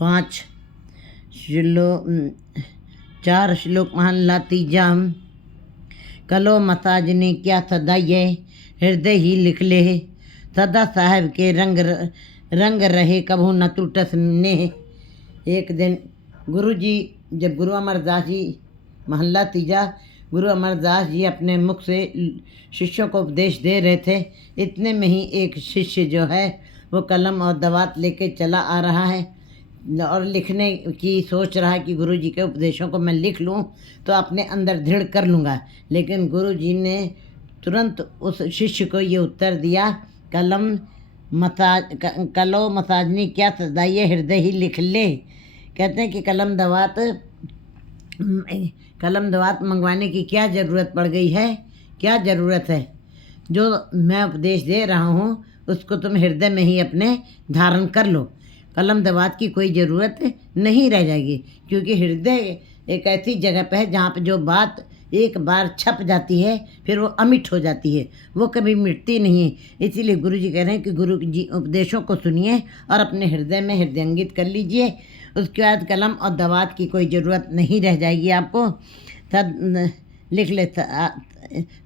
5 श्लोक 4 श्लोक महला तीजा। कलो मसाजने क्या सदा ये हृदय ही लिख ले, सदा साहब के रंग रहे कभू न टूटस ने। एक दिन जब गुरु अमरदास जी महला तीजा, गुरु अमरदास जी अपने मुख से शिष्यों को उपदेश दे रहे थे। इतने में ही एक शिष्य जो है वो कलम और दवात लेके चला आ रहा है और लिखने की सोच रहा है कि गुरु जी के उपदेशों को मैं लिख लूं तो अपने अंदर दृढ़ कर लूँगा। लेकिन गुरु जी ने तुरंत उस शिष्य को ये उत्तर दिया, कलो मसाजनी क्या सदाइए हृदय ही लिख ले। कहते हैं कि कलम दवात मंगवाने की क्या ज़रूरत पड़ गई है, क्या ज़रूरत है। जो मैं उपदेश दे रहा हूँ उसको तुम हृदय में ही अपने धारण कर लो। कलम दवात की कोई ज़रूरत नहीं रह जाएगी, क्योंकि हृदय एक ऐसी जगह पर है जहाँ पर जो बात एक बार छप जाती है फिर वो अमिट हो जाती है, वो कभी मिटती नहीं है। इसीलिए गुरु जी कह रहे हैं कि गुरु जी उपदेशों को सुनिए और अपने हृदय में हृदयंगित कर लीजिए। उसके बाद कलम और दवात की कोई ज़रूरत नहीं रह जाएगी आपको। लिख ले,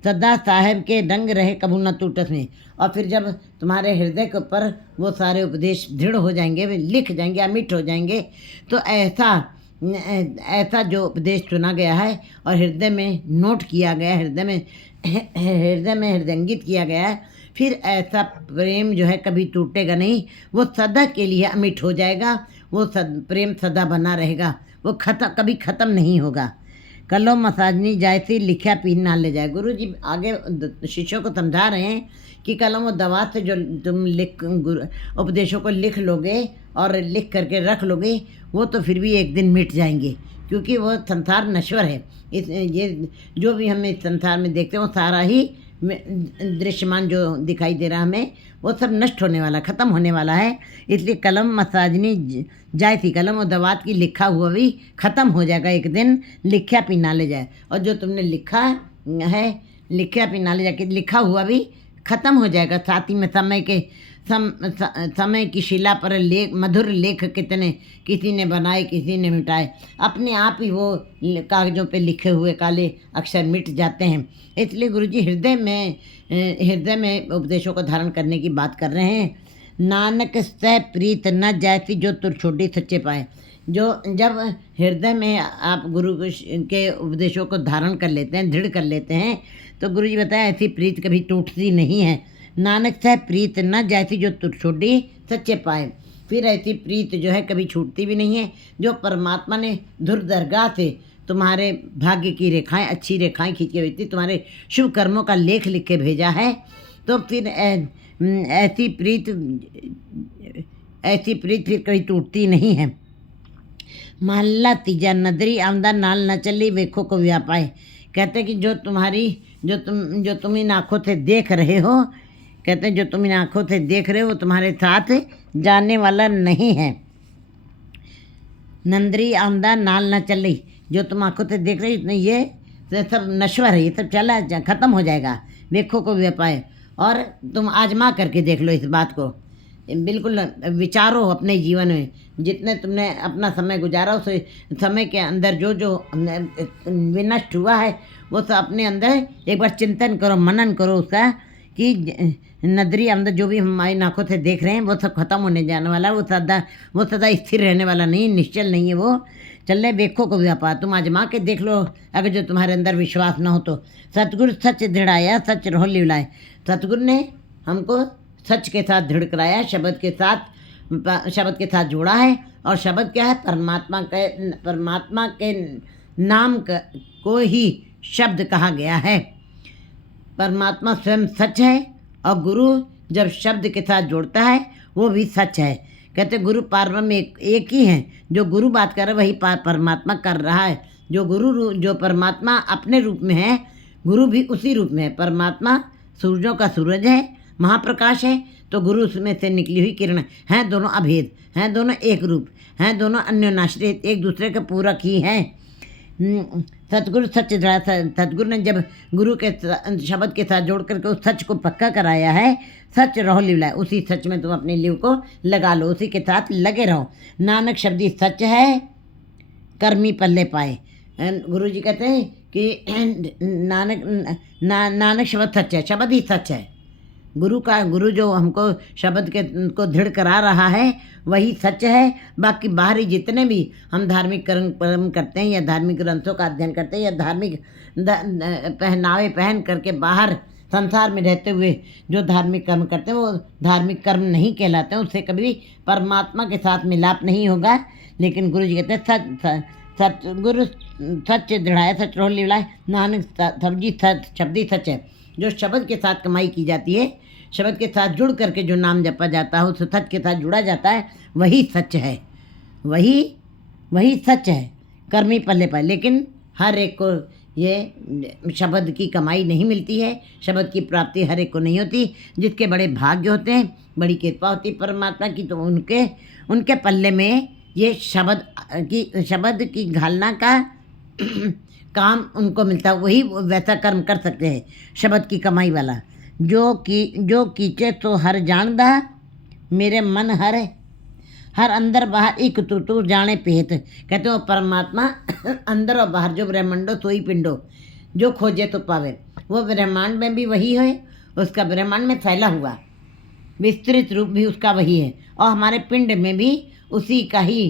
सदा साहेब के रंग रहे कभू न टूटस में। और फिर जब तुम्हारे हृदय के ऊपर वो सारे उपदेश दृढ़ हो जाएंगे, वे लिख जाएंगे, अमिट हो जाएंगे, तो ऐसा जो उपदेश चुना गया है और हृदय में नोट किया गया, हृदय में हृदयंगित किया गया है, फिर ऐसा प्रेम जो है कभी टूटेगा नहीं, वो सदा के लिए अमिट हो जाएगा। वो प्रेम सदा बना रहेगा, वो कभी ख़त्म नहीं होगा। कलो मसाजनी जैसी लिखा पी ना ले जाए। गुरु जी आगे शिष्यों को समझा रहे हैं कि कलम और दवा से जो तुम उपदेशों को लिख लोगे और लिख करके रख लोगे, वो तो फिर भी एक दिन मिट जाएंगे, क्योंकि वो संसार नश्वर है। ये जो भी हम इस संसार में देखते हैं वो सारा ही दृश्यमान जो दिखाई दे रहा हमें, वो सब नष्ट होने वाला, ख़त्म होने वाला है। इसलिए कलम मसाजनी जाए थी, कलम और दवात की लिखा हुआ भी ख़त्म हो जाएगा एक दिन, लिखा भी ना ले जाए। और जो तुमने लिखा है, लिखा भी ना ले जाए, लिखा हुआ भी ख़त्म हो जाएगा। साथ ही में समय की शिला पर मधुर लेख कितने किसी ने बनाए, किसी ने मिटाए। अपने आप ही वो कागज़ों पे लिखे हुए काले अक्षर मिट जाते हैं। इसलिए गुरुजी हृदय में उपदेशों को धारण करने की बात कर रहे हैं। नानक सह प्रीत न जैसी जो तुर छोटी सच्चे पाए। जब हृदय में आप गुरु के उपदेशों को धारण कर लेते हैं, दृढ़ कर लेते हैं, तो गुरु जी बताया ऐसी प्रीत कभी टूटती नहीं है। नानक सह प्रीत न जैसी जो तुर छोटी सच्चे पाए। फिर ऐसी प्रीत जो है कभी छूटती भी नहीं है। जो परमात्मा ने धुर दरगाह से तुम्हारे भाग्य की रेखाएं, अच्छी रेखाएं खींच के भेजती, तुम्हारे शुभ कर्मों का लेख लिख के भेजा है, तो फिर ऐसी प्रीत फिर कभी टूटती नहीं है। महला तीजा नदरी आमदा नाल न चली वेखो को व्यापाए। कहते हैं कि जो तुम इन आँखों से देख रहे हो, कहते हैं जो तुम इन आँखों से देख रहे हो वो तुम्हारे साथ जाने वाला नहीं है। नंदरी आमदा नाल न चली, जो तुम आँखों से देख रहे हो ये सब नश्वर है, ये सब चला ख़त्म हो जाएगा। देखो को व्यापाए, और तुम आजमा करके देख लो इस बात को, बिल्कुल विचारो अपने जीवन में। जितने तुमने अपना समय गुजारा उस समय के अंदर जो विनष्ट हुआ है वो सब अपने अंदर एक बार चिंतन करो, मनन करो उसका, कि नदरी अंदर जो भी हमारी आँखों से देख रहे हैं वो सब खत्म होने जाने वाला है। वो सदा स्थिर रहने वाला नहीं, निश्चल नहीं है। वो चल देखो को व्यापार, तुम आजमा के देख लो। अगर जो तुम्हारे अंदर विश्वास ना हो तो सतगुरु सच दृढ़ाया सच रहो लिवलाए। सतगुरु ने हमको सच के साथ दृढ़ कराया, शब्द के साथ जोड़ा है। और शब्द क्या है? परमात्मा के नाम को ही शब्द कहा गया है। परमात्मा स्वयं सच है और गुरु जब शब्द के साथ जोड़ता है वो भी सच है। कहते गुरु पारब्रह्म एक ही हैं। जो गुरु बात कर रहा है वही परमात्मा कर रहा है। जो परमात्मा अपने रूप में है, गुरु भी उसी रूप में है। परमात्मा सूरजों का सूरज है, महाप्रकाश है, तो गुरु उसमें से निकली हुई किरण हैं। दोनों अभेद हैं, दोनों एक रूप हैं, दोनों अन्योनाश्रित, एक दूसरे के पूरक ही हैं। सतगुरु सच दृढ़ा, सतगुरु ने जब गुरु के शब्द के साथ जोड़ करके उस सच को पक्का कराया है, सच रहो लिवलाए, उसी सच में तुम अपने लिव को लगा लो, उसी के साथ लगे रहो। नानक शब्दी सच है, कर्मी पल्ले पाए। गुरु जी कहते हैं कि नानक शब्द सच है, शब्द ही सच है। गुरु जो हमको शब्द के को दृढ़ करा रहा है वही सच है। बाकी बाहरी जितने भी हम धार्मिक कर्म करते हैं या धार्मिक ग्रंथों का अध्ययन करते हैं या धार्मिक पहनावे पहन करके बाहर संसार में रहते हुए जो धार्मिक कर्म करते हैं वो धार्मिक कर्म नहीं कहलाते हैं, उससे कभी परमात्मा के साथ मिलाप नहीं होगा। लेकिन गुरु जी कहते हैं सतगुरु सच दृढ़ाए, सच रहो लिवलाए, नानक सब्जी सच शब्दी सच है। जो शब्द के साथ कमाई की जाती है, शब्द के साथ जुड़ करके जो नाम जपा जाता है, उस सच के साथ जुड़ा जाता है, वही सच है, वही सच है। कर्मी पल्ले पाए। लेकिन हर एक को ये शब्द की कमाई नहीं मिलती है, शब्द की प्राप्ति हर एक को नहीं होती। जिसके बड़े भाग्य होते हैं, बड़ी कृपा होती है परमात्मा की, तो उनके पल्ले में ये शब्द की घालना का काम उनको मिलता है, वही वैसा कर्म कर सकते हैं शब्द की कमाई वाला। जो कीचे तो हर जानदा, मेरे मन हर अंदर बाहर एक तू जाने पेत। कहते हो परमात्मा अंदर और बाहर, जो ब्रह्मांडो सोई पिंडो, जो खोजे तो पावे। वो ब्रह्मांड में भी वही है, उसका ब्रह्मांड में फैला हुआ विस्तृत रूप भी उसका वही है, और हमारे पिंड में भी उसी का ही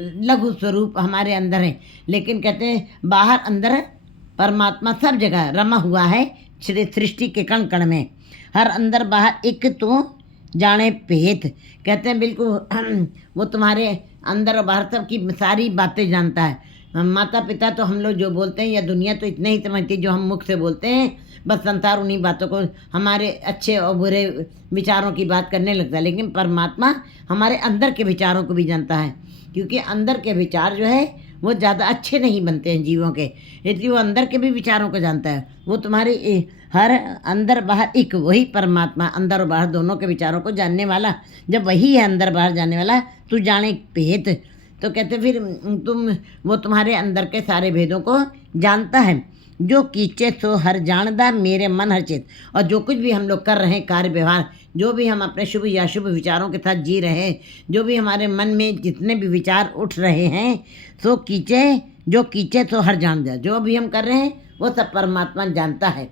लघु स्वरूप हमारे अंदर है। लेकिन कहते हैं बाहर अंदर परमात्मा सब जगह रमा हुआ है सृष्टि के कण कण में, हर अंदर बाहर एक तो जाने भेद। कहते हैं बिल्कुल वो तुम्हारे अंदर और बाहर सब की सारी बातें जानता है। माता पिता तो हम लोग जो बोलते हैं या दुनिया तो इतने ही समझती है जो हम मुख से बोलते हैं, बस संसार उन्हीं बातों को, हमारे अच्छे और बुरे विचारों की बात करने लगता है। लेकिन परमात्मा हमारे अंदर के विचारों को भी जानता है, क्योंकि अंदर के विचार जो है वो ज़्यादा अच्छे नहीं बनते हैं जीवों के, इसलिए वो अंदर के भी विचारों को जानता है। वो तुम्हारे हर अंदर बाहर एक वही परमात्मा, अंदर और बाहर दोनों के विचारों को जानने वाला, जब वही है अंदर बाहर जानने वाला, तू जाने भेद। तो कहते फिर वो तुम्हारे अंदर के सारे भेदों को जानता है। जो कीचे सो हर जानदा, मेरे मन हर चेत। और जो कुछ भी हम लोग कर रहे हैं कार्य व्यवहार, जो भी हम अपने शुभ या शुभ विचारों के साथ जी रहे हैं, जो भी हमारे मन में जितने भी विचार उठ रहे हैं, सो कीचे सो हर जानदा, जो भी हम कर रहे हैं वो सब परमात्मा जानता है।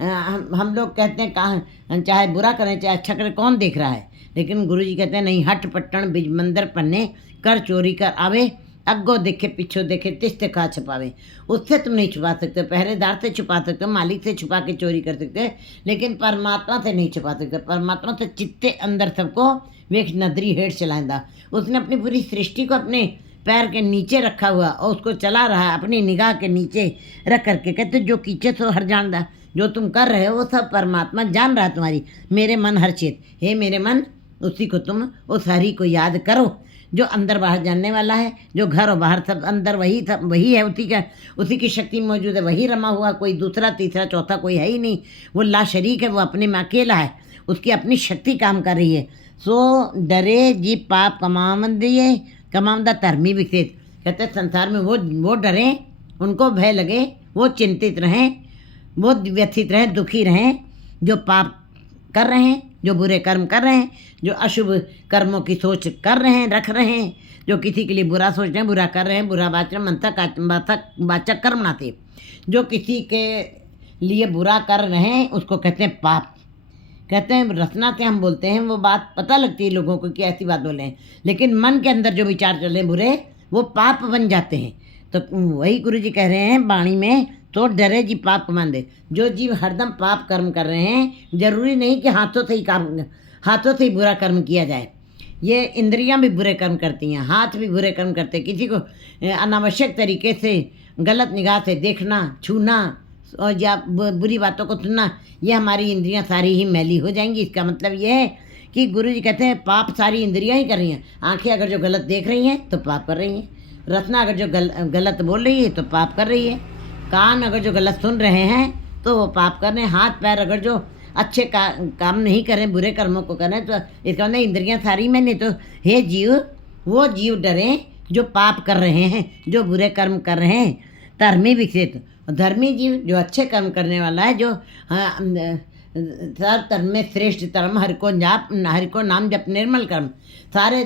हम लोग कहते हैं कहाँ चाहे बुरा करें चाहे अच्छा करें, कौन देख रहा है। लेकिन गुरु जी कहते हैं नहीं, हट पट्टन बिज मंदिर पन्ने, कर चोरी कर आवे, अग्गो देखे पिछो देखे तिस्ते खा छुपावे। उससे तुम नहीं छुपा सकते, पहरेदार से छुपा सकते हो, मालिक से छुपा के चोरी कर सकते हैं, लेकिन परमात्मा से नहीं छुपा सकते। परमात्मा से चित्ते अंदर सबको वेख नदरी हेठ चलाएंदा। उसने अपनी पूरी सृष्टि को अपने पैर के नीचे रखा हुआ और उसको चला रहा है अपनी निगाह के नीचे रख करके। कहते जो कीचे तो हर जानदा, जो तुम कर रहे हो वो सब परमात्मा जान रहा है तुम्हारी। मेरे मन हर चेत, हे मेरे मन, उसी को तुम उस हरि को याद करो जो अंदर बाहर जानने वाला है, जो घर और बाहर सब अंदर वही है, उसी की शक्ति मौजूद है, वही रमा हुआ, कोई दूसरा तीसरा चौथा कोई है ही नहीं। वो ला शरीक है, वो अपने में अकेला है, उसकी अपनी शक्ति काम कर रही है। सो डरे जी पाप कमावदा धर्मी विकसित। कहते संसार में वो डरें, उनको भय लगे, वो चिंतित रहें, वो व्यथित रहें, दुखी रहें जो पाप कर रहे हैं, जो बुरे कर्म कर रहे हैं, जो अशुभ कर्मों की सोच कर रहे हैं, रख रहे हैं, जो किसी के लिए बुरा सोच रहे हैं, बुरा कर रहे हैं, बुरा वाचक कर्म नाते, जो किसी के लिए बुरा कर रहे हैं उसको कहते हैं पाप। कहते हैं रचना से हम बोलते हैं, वो बात पता लगती है लोगों को कि ऐसी बात बोले हैं, लेकिन मन के अंदर जो विचार चल रहे हैं बुरे, वो पाप बन जाते हैं। तो वही गुरु जी कह रहे हैं वाणी में, तो डरे जी पाप कमांदे। जो जीव हरदम पाप कर्म कर रहे हैं, जरूरी नहीं कि हाथों से ही बुरा कर्म किया जाए। ये इंद्रियां भी बुरे कर्म करती हैं, हाथ भी बुरे कर्म करते हैं। किसी को अनावश्यक तरीके से गलत निगाह से देखना, छूना और या बुरी बातों को सुनना, ये हमारी इंद्रियां सारी ही मैली हो जाएंगी। इसका मतलब ये है कि गुरु जी कहते हैं पाप सारी इंद्रियां ही कर रही हैं। आंखें अगर जो गलत देख रही हैं तो पाप कर रही हैं, रत्ना अगर जो गलत बोल रही है तो पाप कर रही है, कान अगर जो गलत सुन रहे हैं तो वो पाप कर रहे हैं, हाथ पैर अगर जो अच्छे काम नहीं करें, बुरे कर्मों को करें, तो इसका मतलब इंद्रियां सारी में नहीं। तो हे जीव, वो जीव डरें जो पाप कर रहे हैं, जो बुरे कर्म कर रहे हैं, धर्मी विकसित, धर्मी जीव जो अच्छे कर्म करने वाला है, जो सर्व धर्म में श्रेष्ठ धर्म हरि को नाम जप निर्मल कर्म, सारे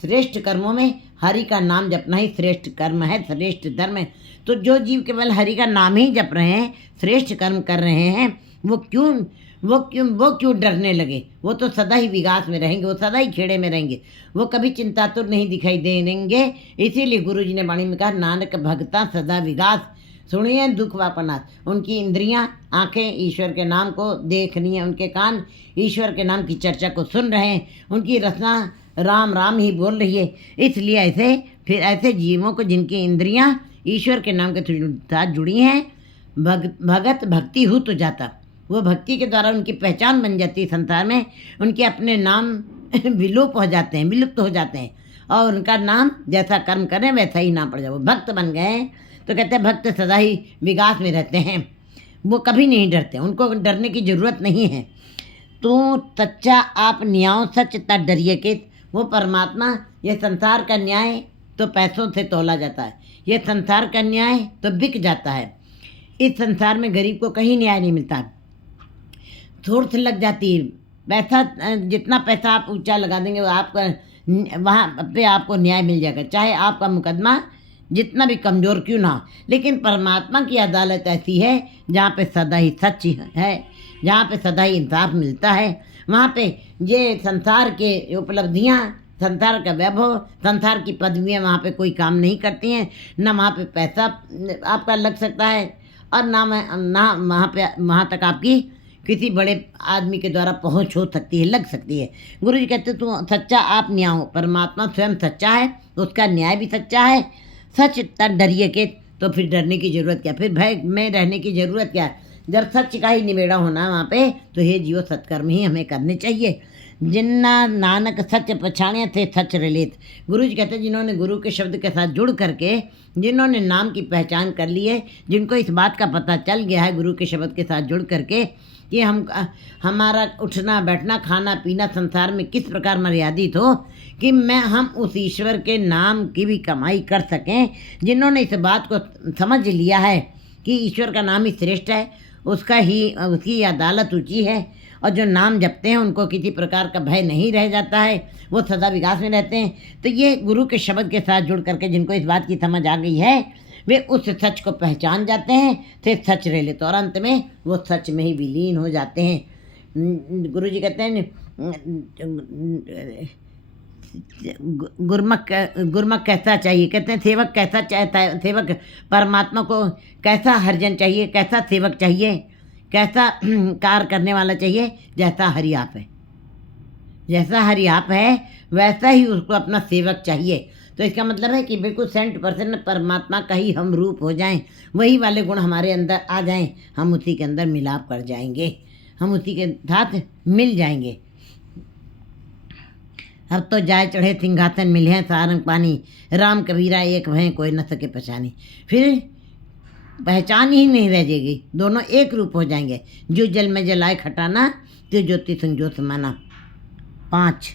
श्रेष्ठ कर्मों में हरि का नाम जपना ही श्रेष्ठ कर्म है, श्रेष्ठ धर्म है। तो जो जीव केवल हरि का नाम ही जप रहे हैं, श्रेष्ठ कर्म कर रहे हैं, वो क्यों डरने लगे? वो तो सदा ही विकास में रहेंगे, वो सदा ही खेड़े में रहेंगे, वो कभी चिंतातुर नहीं दिखाई देंगे। इसीलिए गुरु जी ने वाणी में कहा, नानक भगता सदा विकास, सुनिए दुख वापनाथ। उनकी इंद्रियां, आंखें ईश्वर के नाम को देख रही हैं, उनके कान ईश्वर के नाम की चर्चा को सुन रहे हैं, उनकी रचना राम राम ही बोल रही है। इसलिए ऐसे जीवों को जिनकी इंद्रियां ईश्वर के नाम के साथ जुड़ी हैं, भगत भक्ति हो तो जाता, वो भक्ति के द्वारा उनकी पहचान बन जाती है संसार में, उनके अपने नाम विलुप्त हो जाते हैं और उनका नाम जैसा कर्म करें वैसा ही नाम पड़ जाए। वो भक्त बन गए हैं तो कहते हैं भक्त सदा ही विकास में रहते हैं, वो कभी नहीं डरते, उनको डरने की ज़रूरत नहीं है। तो सच्चा आप न्याय सच तक डरिए के, वो परमात्मा, ये संसार का न्याय तो पैसों से तोला जाता है, ये संसार का न्याय तो बिक जाता है। इस संसार में गरीब को कहीं न्याय नहीं मिलता, थोड़ सी लग जाती है पैसा, जितना पैसा आप ऊंचा लगा देंगे वो आपका वहाँ पे आपको न्याय मिल जाएगा, चाहे आपका मुकदमा जितना भी कमज़ोर क्यों ना हो। लेकिन परमात्मा की अदालत ऐसी है जहाँ पे सदा ही सच है, जहाँ पे सदा ही इंसाफ मिलता है। वहाँ पे ये संसार के उपलब्धियाँ, संसार का वैभव, संसार की पदवियाँ वहाँ पे कोई काम नहीं करती हैं, ना वहाँ पे पैसा आपका लग सकता है और ना वहाँ तक आपकी किसी बड़े आदमी के द्वारा पहुँच हो सकती है, लग सकती है। गुरु जी कहते तू सच्चा आप न्याय हो, परमात्मा स्वयं सच्चा है, उसका न्याय भी सच्चा है। सच तक डरिए के, तो फिर डरने की ज़रूरत क्या, फिर भय में रहने की ज़रूरत क्या? जब सच का ही निबेड़ा होना है वहाँ पे, तो हे जीवो सत्कर्म ही हमें करने चाहिए। जिन्ना नानक सच पछाणे थे सच रलेत। गुरु जी कहते हैं जिन्होंने गुरु के शब्द के साथ जुड़ करके, जिन्होंने नाम की पहचान कर ली है, जिनको इस बात का पता चल गया है गुरु के शब्द के साथ जुड़ करके कि हमारा उठना बैठना खाना पीना संसार में किस प्रकार मर्यादित हो कि हम उस ईश्वर के नाम की भी कमाई कर सकें। जिन्होंने इस बात को समझ लिया है कि ईश्वर का नाम ही श्रेष्ठ है, उसकी अदालत ऊँची है, और जो नाम जपते हैं उनको किसी प्रकार का भय नहीं रह जाता है, वो सदा विकास में रहते हैं। तो ये गुरु के शब्द के साथ जुड़ करके जिनको इस बात की समझ आ गई है, वे उस सच को पहचान जाते हैं, फिर सच रह लेते और अंत में वो सच में ही विलीन हो जाते हैं। गुरु जी कहते हैं गुरमक कैसा चाहिए, कहते हैं सेवक कैसा चाहता है, सेवक परमात्मा को कैसा हरिजन चाहिए, कैसा सेवक चाहिए, कैसा कार्य करने वाला चाहिए, जैसा हरि आप है, जैसा हरि आप है वैसा ही उसको अपना सेवक चाहिए। तो इसका मतलब है कि बिल्कुल 100% परमात्मा का ही हम रूप हो जाएं, वही वाले गुण हमारे अंदर आ जाएं, हम उसी के अंदर मिलाप कर जाएंगे, हम उसी के साथ मिल जाएंगे। अब तो जाए चढ़े सिंहासन मिले हैं सारंग पानी, राम कबीरा एक भय कोई न सके पहचानी। फिर पहचान ही नहीं रह जाएगी, दोनों एक रूप हो जाएंगे। जो जल में जलाए खटाना, तो ज्योति संजोत समाना। 5